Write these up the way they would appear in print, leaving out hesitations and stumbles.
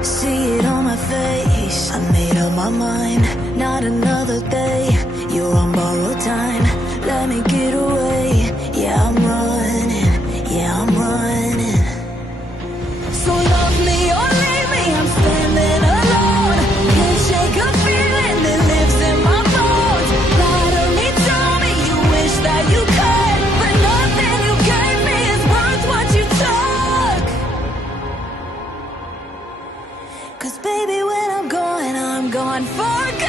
See it on my face, I made up my mind. Not another day, you're on borrowed time. Let me get away, yeah I'm running, yeah I'm running. So love me or leave me, I'm standing alone. Can't shake a feeling that lives in my bones. Lie to me, tell me you wish that you could, but nothing you gave me is worth what you took. 'Cause baby when I'm gone for good.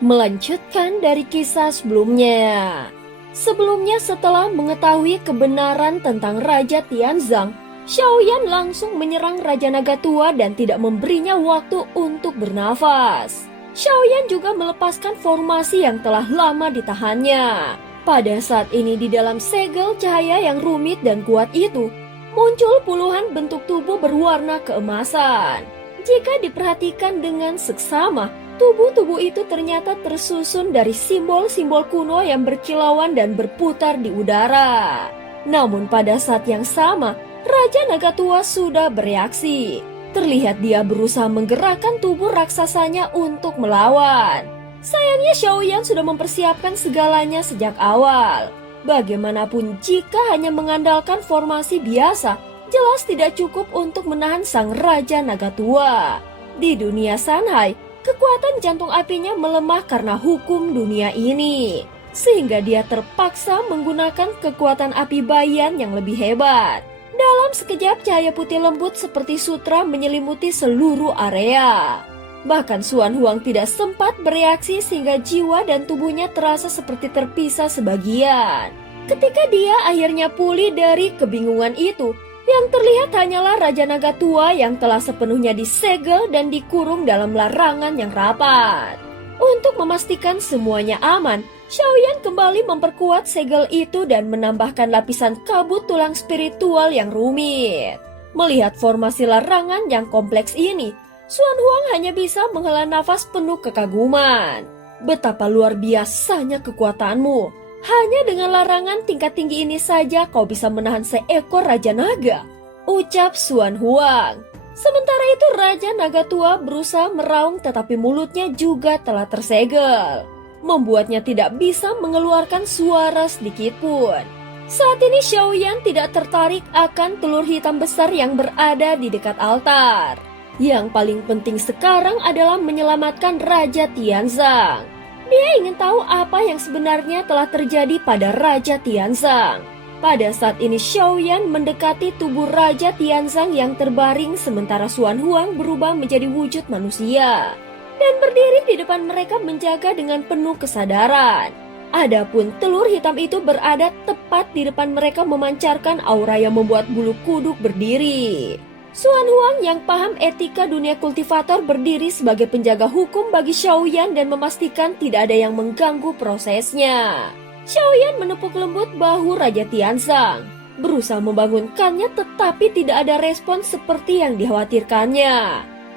Melanjutkan dari kisah sebelumnya. Sebelumnya setelah mengetahui kebenaran tentang Raja Tianzang, Xiaoyan langsung menyerang Raja Naga Tua dan tidak memberinya waktu untuk bernafas. Xiaoyan juga melepaskan formasi yang telah lama ditahannya. Pada saat ini di dalam segel cahaya yang rumit dan kuat itu, muncul puluhan bentuk tubuh berwarna keemasan. Jika diperhatikan dengan seksama, tubuh-tubuh itu ternyata tersusun dari simbol-simbol kuno yang berkilauan dan berputar di udara. Namun pada saat yang sama, Raja Naga Tua sudah bereaksi. Terlihat dia berusaha menggerakkan tubuh raksasanya untuk melawan. Sayangnya Xiaoyan sudah mempersiapkan segalanya sejak awal. Bagaimanapun jika hanya mengandalkan formasi biasa, jelas tidak cukup untuk menahan sang Raja Naga Tua. Di dunia Sanhai, kekuatan jantung apinya melemah karena hukum dunia ini, sehingga dia terpaksa menggunakan kekuatan api bayan yang lebih hebat. Dalam sekejap cahaya putih lembut seperti sutra menyelimuti seluruh area. Bahkan Xuan Huang tidak sempat bereaksi sehingga jiwa dan tubuhnya terasa seperti terpisah sebagian. Ketika dia akhirnya pulih dari kebingungan itu, yang terlihat hanyalah Raja Naga Tua yang telah sepenuhnya disegel dan dikurung dalam larangan yang rapat. Untuk memastikan semuanya aman, Xiaoyan kembali memperkuat segel itu dan menambahkan lapisan kabut tulang spiritual yang rumit. Melihat formasi larangan yang kompleks ini, Xuan Huang hanya bisa menghela nafas penuh kekaguman. Betapa luar biasanya kekuatanmu. Hanya dengan larangan tingkat tinggi ini saja kau bisa menahan seekor Raja Naga, ucap Xuan Huang. Sementara itu Raja Naga Tua berusaha meraung tetapi mulutnya juga telah tersegel, membuatnya tidak bisa mengeluarkan suara sedikit pun. Saat ini Xiaoyan tidak tertarik akan telur hitam besar yang berada di dekat altar. Yang paling penting sekarang adalah menyelamatkan Raja Tianzang. Dia ingin tahu apa yang sebenarnya telah terjadi pada Raja Tianzang. Pada saat ini Xiaoyan mendekati tubuh Raja Tianzang yang terbaring sementara Xuan Huang berubah menjadi wujud manusia dan berdiri di depan mereka menjaga dengan penuh kesadaran. Adapun telur hitam itu berada tepat di depan mereka memancarkan aura yang membuat bulu kuduk berdiri. Xuan Huang yang paham etika dunia kultivator berdiri sebagai penjaga hukum bagi Xiaoyan dan memastikan tidak ada yang mengganggu prosesnya. Xiaoyan menepuk lembut bahu Raja Tianzang, berusaha membangunkannya tetapi tidak ada respon seperti yang dikhawatirkannya.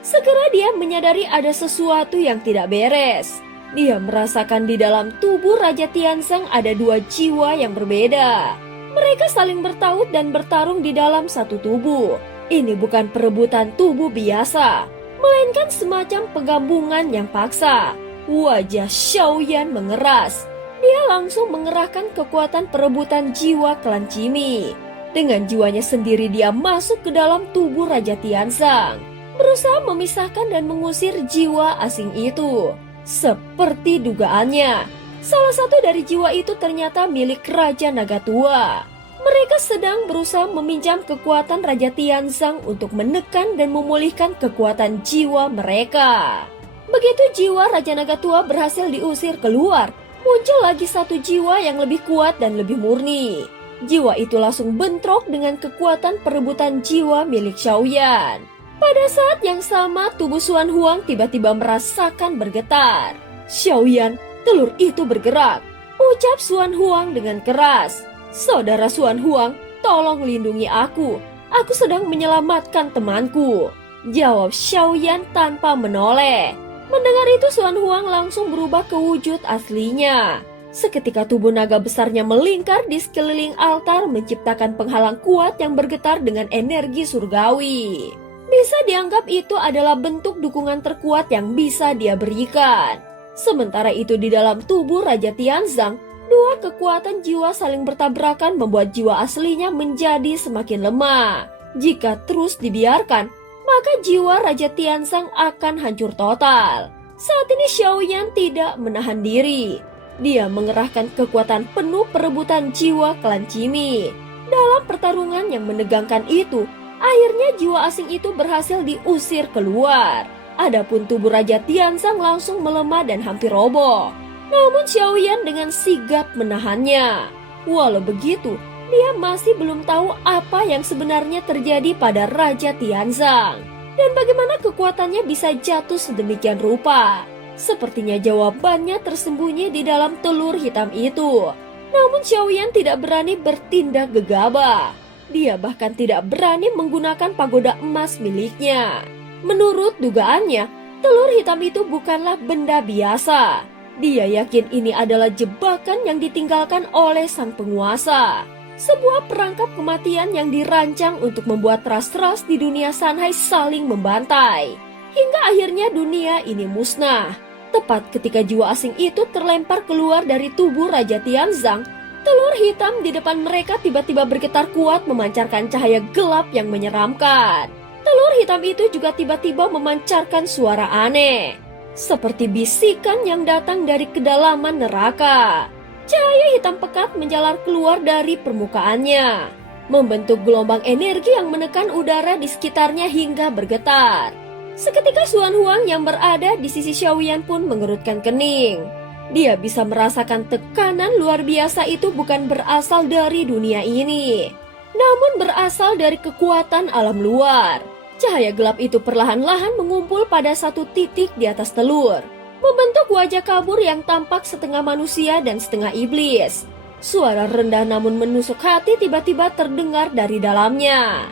Segera dia menyadari ada sesuatu yang tidak beres. Dia merasakan di dalam tubuh Raja Tianzang ada dua jiwa yang berbeda. Mereka saling bertaut dan bertarung di dalam satu tubuh. Ini bukan perebutan tubuh biasa, melainkan semacam penggabungan yang paksa. Wajah Xiaoyan mengeras. Dia langsung mengerahkan kekuatan perebutan jiwa klan Cimi. Dengan jiwanya sendiri dia masuk ke dalam tubuh Raja Tianzang, berusaha memisahkan dan mengusir jiwa asing itu. Seperti dugaannya, salah satu dari jiwa itu ternyata milik Raja Naga Tua. Mereka sedang berusaha meminjam kekuatan Raja Tianzang untuk menekan dan memulihkan kekuatan jiwa mereka. Begitu jiwa Raja Naga Tua berhasil diusir keluar, muncul lagi satu jiwa yang lebih kuat dan lebih murni. Jiwa itu langsung bentrok dengan kekuatan perebutan jiwa milik Xiaoyan. Pada saat yang sama, tubuh Xuan Huang tiba-tiba merasakan bergetar. Xiaoyan, telur itu bergerak, ucap Xuan Huang dengan keras. Saudara Xuan Huang, tolong lindungi aku. Aku sedang menyelamatkan temanku. Jawab Xiaoyan tanpa menoleh. Mendengar itu Xuan Huang langsung berubah ke wujud aslinya. Seketika tubuh naga besarnya melingkar di sekeliling altar menciptakan penghalang kuat yang bergetar dengan energi surgawi. Bisa dianggap itu adalah bentuk dukungan terkuat yang bisa dia berikan. Sementara itu di dalam tubuh Raja Tianzang, dua kekuatan jiwa saling bertabrakan membuat jiwa aslinya menjadi semakin lemah. Jika terus dibiarkan, maka jiwa Raja Tianzang akan hancur total. Saat ini Xiaoyan tidak menahan diri. Dia mengerahkan kekuatan penuh perebutan jiwa klan Qimi. Dalam pertarungan yang menegangkan itu, akhirnya jiwa asing itu berhasil diusir keluar. Adapun tubuh Raja Tianzang langsung melemah dan hampir roboh. Namun Xiaoyan dengan sigap menahannya. Walau begitu, dia masih belum tahu apa yang sebenarnya terjadi pada Raja Tianzang dan bagaimana kekuatannya bisa jatuh sedemikian rupa. Sepertinya jawabannya tersembunyi di dalam telur hitam itu. Namun Xiaoyan tidak berani bertindak gegabah. Dia bahkan tidak berani menggunakan pagoda emas miliknya. Menurut dugaannya, telur hitam itu bukanlah benda biasa. Dia yakin ini adalah jebakan yang ditinggalkan oleh sang penguasa. Sebuah perangkap kematian yang dirancang untuk membuat ras-ras di dunia Sanhai saling membantai. Hingga akhirnya dunia ini musnah. Tepat ketika jiwa asing itu terlempar keluar dari tubuh Raja Tianzang, telur hitam di depan mereka tiba-tiba bergetar kuat memancarkan cahaya gelap yang menyeramkan. Telur hitam itu juga tiba-tiba memancarkan suara aneh, seperti bisikan yang datang dari kedalaman neraka. Cahaya hitam pekat menjalar keluar dari permukaannya, membentuk gelombang energi yang menekan udara di sekitarnya hingga bergetar. Seketika Xuan Huang yang berada di sisi Xiaoyan pun mengerutkan kening. Dia bisa merasakan tekanan luar biasa itu bukan berasal dari dunia ini, namun berasal dari kekuatan alam luar. Cahaya gelap itu perlahan-lahan mengumpul pada satu titik di atas telur, membentuk wajah kabur yang tampak setengah manusia dan setengah iblis. Suara rendah namun menusuk hati tiba-tiba terdengar dari dalamnya.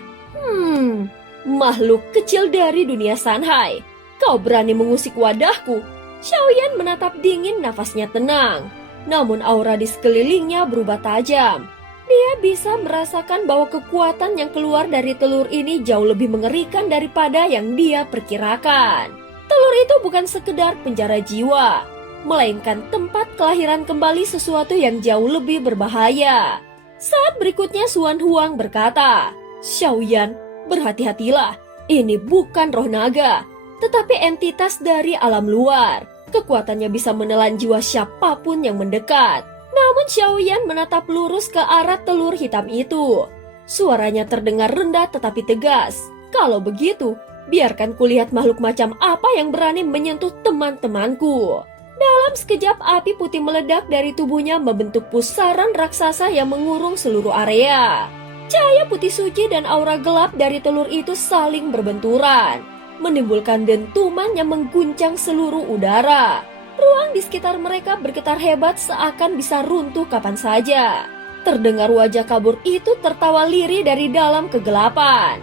Makhluk kecil dari dunia Sanhai, kau berani mengusik wadahku? Xiaoyan menatap dingin, nafasnya tenang. Namun aura di sekelilingnya berubah tajam. Dia bisa merasakan bahwa kekuatan yang keluar dari telur ini jauh lebih mengerikan daripada yang dia perkirakan. Telur itu bukan sekedar penjara jiwa, melainkan tempat kelahiran kembali sesuatu yang jauh lebih berbahaya. Saat berikutnya Xuan Huang berkata, Xiaoyan, berhati-hatilah, ini bukan roh naga, tetapi entitas dari alam luar. Kekuatannya bisa menelan jiwa siapapun yang mendekat. Namun Xiaoyan menatap lurus ke arah telur hitam itu. Suaranya terdengar rendah tetapi tegas. Kalau begitu, biarkan kulihat makhluk macam apa yang berani menyentuh teman-temanku. Dalam sekejap api putih meledak dari tubuhnya membentuk pusaran raksasa yang mengurung seluruh area. Cahaya putih suci dan aura gelap dari telur itu saling berbenturan, menimbulkan dentuman yang mengguncang seluruh udara. Ruang di sekitar mereka bergetar hebat seakan bisa runtuh kapan saja. Terdengar wajah kabur itu tertawa lirih dari dalam kegelapan.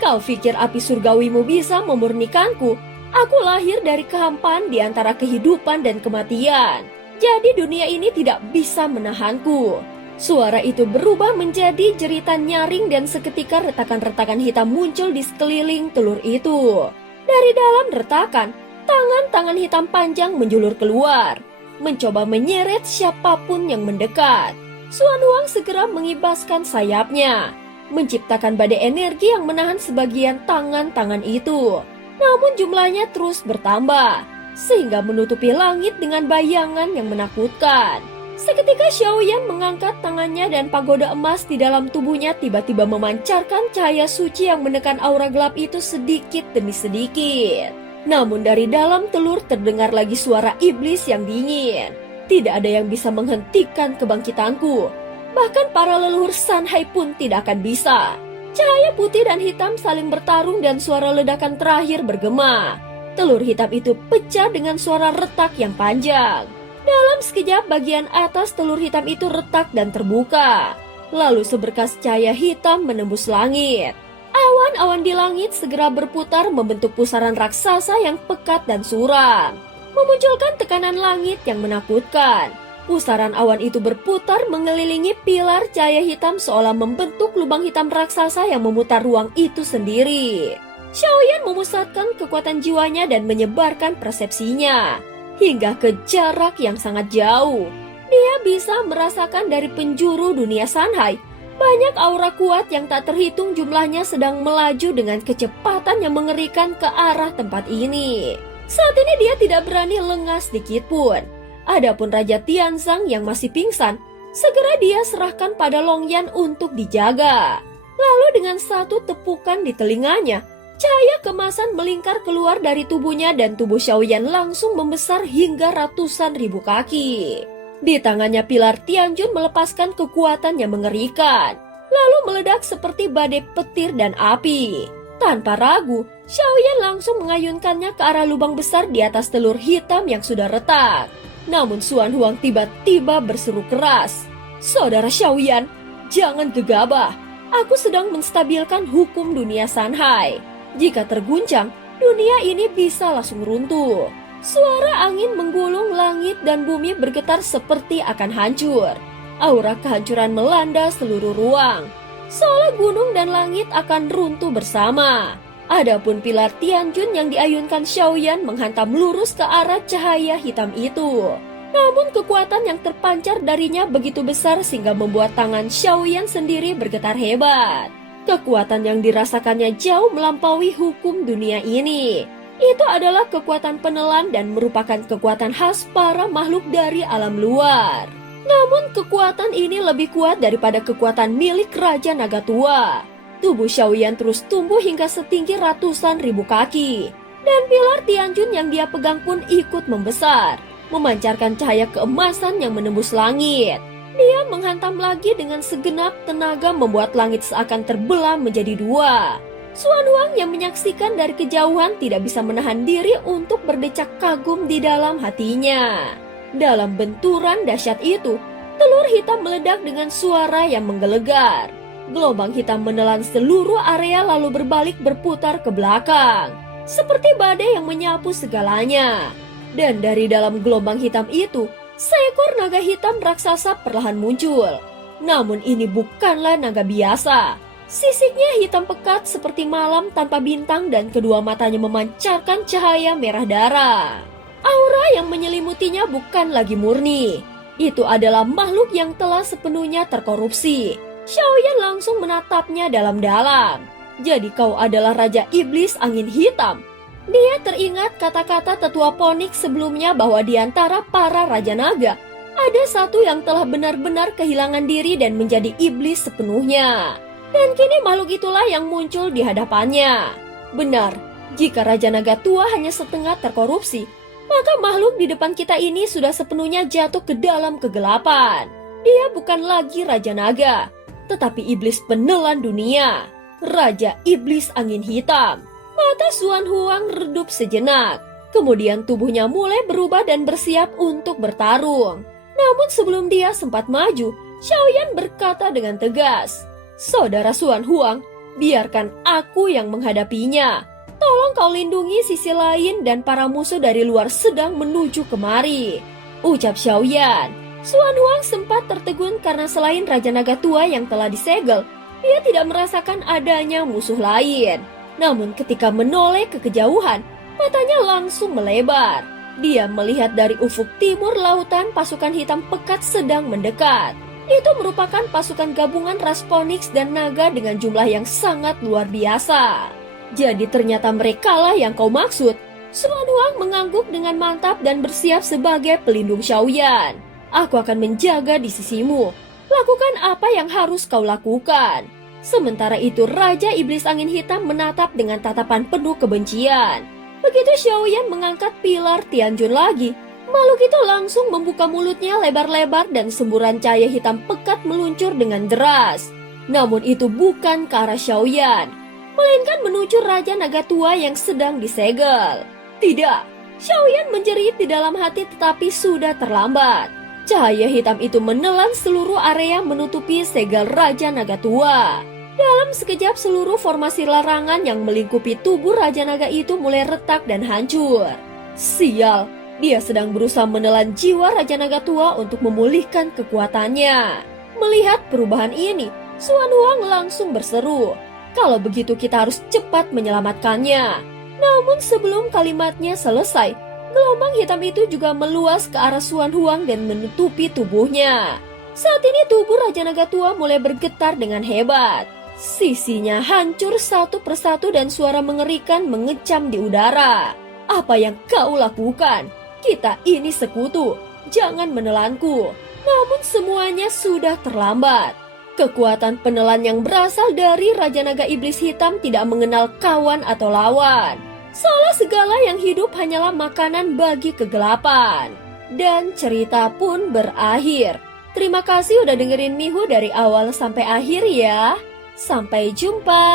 Kau pikir api surgawimu bisa memurnikanku? Aku lahir dari kehampaan di antara kehidupan dan kematian. Jadi dunia ini tidak bisa menahanku. Suara itu berubah menjadi jeritan nyaring dan seketika retakan-retakan hitam muncul di sekeliling telur itu. Dari dalam retakan, tangan-tangan hitam panjang menjulur keluar, mencoba menyeret siapapun yang mendekat. Xuan Huang segera mengibaskan sayapnya, menciptakan badai energi yang menahan sebagian tangan-tangan itu. Namun jumlahnya terus bertambah, sehingga menutupi langit dengan bayangan yang menakutkan. Seketika Xiaoyan mengangkat tangannya dan pagoda emas di dalam tubuhnya tiba-tiba memancarkan cahaya suci yang menekan aura gelap itu sedikit demi sedikit. Namun dari dalam telur terdengar lagi suara iblis yang dingin. Tidak ada yang bisa menghentikan kebangkitanku. Bahkan para leluhur Sanhai pun tidak akan bisa. Cahaya putih dan hitam saling bertarung dan suara ledakan terakhir bergema. Telur hitam itu pecah dengan suara retak yang panjang. Dalam sekejap bagian atas telur hitam itu retak dan terbuka. Lalu seberkas cahaya hitam menembus langit. Awan Awan-awan di langit segera berputar membentuk pusaran raksasa yang pekat dan suram, memunculkan tekanan langit yang menakutkan. Pusaran awan itu berputar mengelilingi pilar cahaya hitam seolah membentuk lubang hitam raksasa yang memutar ruang itu sendiri. Xiaoyan memusatkan kekuatan jiwanya dan menyebarkan persepsinya hingga ke jarak yang sangat jauh. Dia bisa merasakan dari penjuru dunia Sanhai. Banyak aura kuat yang tak terhitung jumlahnya sedang melaju dengan kecepatan yang mengerikan ke arah tempat ini. Saat ini dia tidak berani lengah sedikit pun. Adapun Raja Tianzang yang masih pingsan, segera dia serahkan pada Long Yan untuk dijaga. Lalu dengan satu tepukan di telinganya, cahaya kemasan melingkar keluar dari tubuhnya dan tubuh Xiaoyan langsung membesar hingga ratusan ribu kaki. Di tangannya pilar Tianjun melepaskan kekuatan yang mengerikan, lalu meledak seperti badai petir dan api. Tanpa ragu, Xiaoyan langsung mengayunkannya ke arah lubang besar di atas telur hitam yang sudah retak. Namun Xuan Huang tiba-tiba berseru keras, "Saudara Xiaoyan, jangan gegabah. Aku sedang menstabilkan hukum dunia Sanhai. Jika terguncang, dunia ini bisa langsung runtuh." Suara angin menggulung langit dan bumi bergetar seperti akan hancur. Aura kehancuran melanda seluruh ruang, seolah gunung dan langit akan runtuh bersama. Adapun pilar Tianjun yang diayunkan Xiaoyan menghantam lurus ke arah cahaya hitam itu. Namun kekuatan yang terpancar darinya begitu besar sehingga membuat tangan Xiaoyan sendiri bergetar hebat. Kekuatan yang dirasakannya jauh melampaui hukum dunia ini. Itu adalah kekuatan penelan dan merupakan kekuatan khas para makhluk dari alam luar. Namun kekuatan ini lebih kuat daripada kekuatan milik Raja Naga Tua. Tubuh Xiaoyan terus tumbuh hingga setinggi ratusan ribu kaki. Dan pilar Tianjun yang dia pegang pun ikut membesar, memancarkan cahaya keemasan yang menembus langit. Dia menghantam lagi dengan segenap tenaga membuat langit seakan terbelah menjadi dua. Xuan Huang yang menyaksikan dari kejauhan tidak bisa menahan diri untuk berdecak kagum di dalam hatinya. Dalam benturan dahsyat itu, telur hitam meledak dengan suara yang menggelegar. Gelombang hitam menelan seluruh area lalu berbalik berputar ke belakang, seperti badai yang menyapu segalanya. Dan dari dalam gelombang hitam itu, seekor naga hitam raksasa perlahan muncul. Namun ini bukanlah naga biasa. Sisiknya hitam pekat seperti malam tanpa bintang dan kedua matanya memancarkan cahaya merah darah. Aura yang menyelimutinya bukan lagi murni. Itu adalah makhluk yang telah sepenuhnya terkorupsi. Xiaoyan langsung menatapnya dalam-dalam. Jadi kau adalah Raja Iblis Angin Hitam. Dia teringat kata-kata tetua Ponik sebelumnya bahwa di antara para Raja Naga, ada satu yang telah benar-benar kehilangan diri dan menjadi iblis sepenuhnya. Dan kini makhluk itulah yang muncul di hadapannya. Benar, jika Raja Naga Tua hanya setengah terkorupsi, maka makhluk di depan kita ini sudah sepenuhnya jatuh ke dalam kegelapan. Dia bukan lagi Raja Naga, tetapi iblis penelan dunia, Raja Iblis Angin Hitam. Mata Xuan Huang redup sejenak, kemudian tubuhnya mulai berubah dan bersiap untuk bertarung. Namun sebelum dia sempat maju, Xiaoyan berkata dengan tegas, "Saudara Xuan Huang, biarkan aku yang menghadapinya. Tolong kau lindungi sisi lain dan para musuh dari luar sedang menuju kemari," ucap Xiaoyan. Xuan Huang sempat tertegun karena selain Raja Naga Tua yang telah disegel, dia tidak merasakan adanya musuh lain. Namun ketika menoleh ke kejauhan, matanya langsung melebar. Dia melihat dari ufuk timur lautan pasukan hitam pekat sedang mendekat. Itu merupakan pasukan gabungan ras Phoenix dan naga dengan jumlah yang sangat luar biasa. Jadi ternyata merekalah yang kau maksud. Xuan Huang mengangguk dengan mantap dan bersiap sebagai pelindung Xiaoyan. Aku akan menjaga di sisimu. Lakukan apa yang harus kau lakukan. Sementara itu Raja Iblis Angin Hitam menatap dengan tatapan penuh kebencian. Begitu Xiaoyan mengangkat pilar Tianjun lagi, makhluk itu langsung membuka mulutnya lebar-lebar dan semburan cahaya hitam pekat meluncur dengan deras. Namun itu bukan ke arah Xiaoyan, melainkan menuju Raja Naga Tua yang sedang disegel. Tidak, Xiaoyan menjerit di dalam hati tetapi sudah terlambat. Cahaya hitam itu menelan seluruh area menutupi segel Raja Naga Tua. Dalam sekejap seluruh formasi larangan yang melingkupi tubuh Raja Naga itu mulai retak dan hancur. Sial, dia sedang berusaha menelan jiwa Raja Naga tua untuk memulihkan kekuatannya. Melihat perubahan ini, Xuan Huang langsung berseru, "Kalau begitu kita harus cepat menyelamatkannya." Namun sebelum kalimatnya selesai, gelombang hitam itu juga meluas ke arah Xuan Huang dan menutupi tubuhnya. Saat ini tubuh Raja Naga tua mulai bergetar dengan hebat. Sisinya hancur satu persatu dan suara mengerikan mengecam di udara. "Apa yang kau lakukan? Kita ini sekutu, jangan menelanku." Namun semuanya sudah terlambat. Kekuatan penelan yang berasal dari Raja Naga Iblis Hitam tidak mengenal kawan atau lawan. Seolah segala yang hidup hanyalah makanan bagi kegelapan. Dan cerita pun berakhir. Terima kasih udah dengerin Mihu dari awal sampai akhir ya. Sampai jumpa.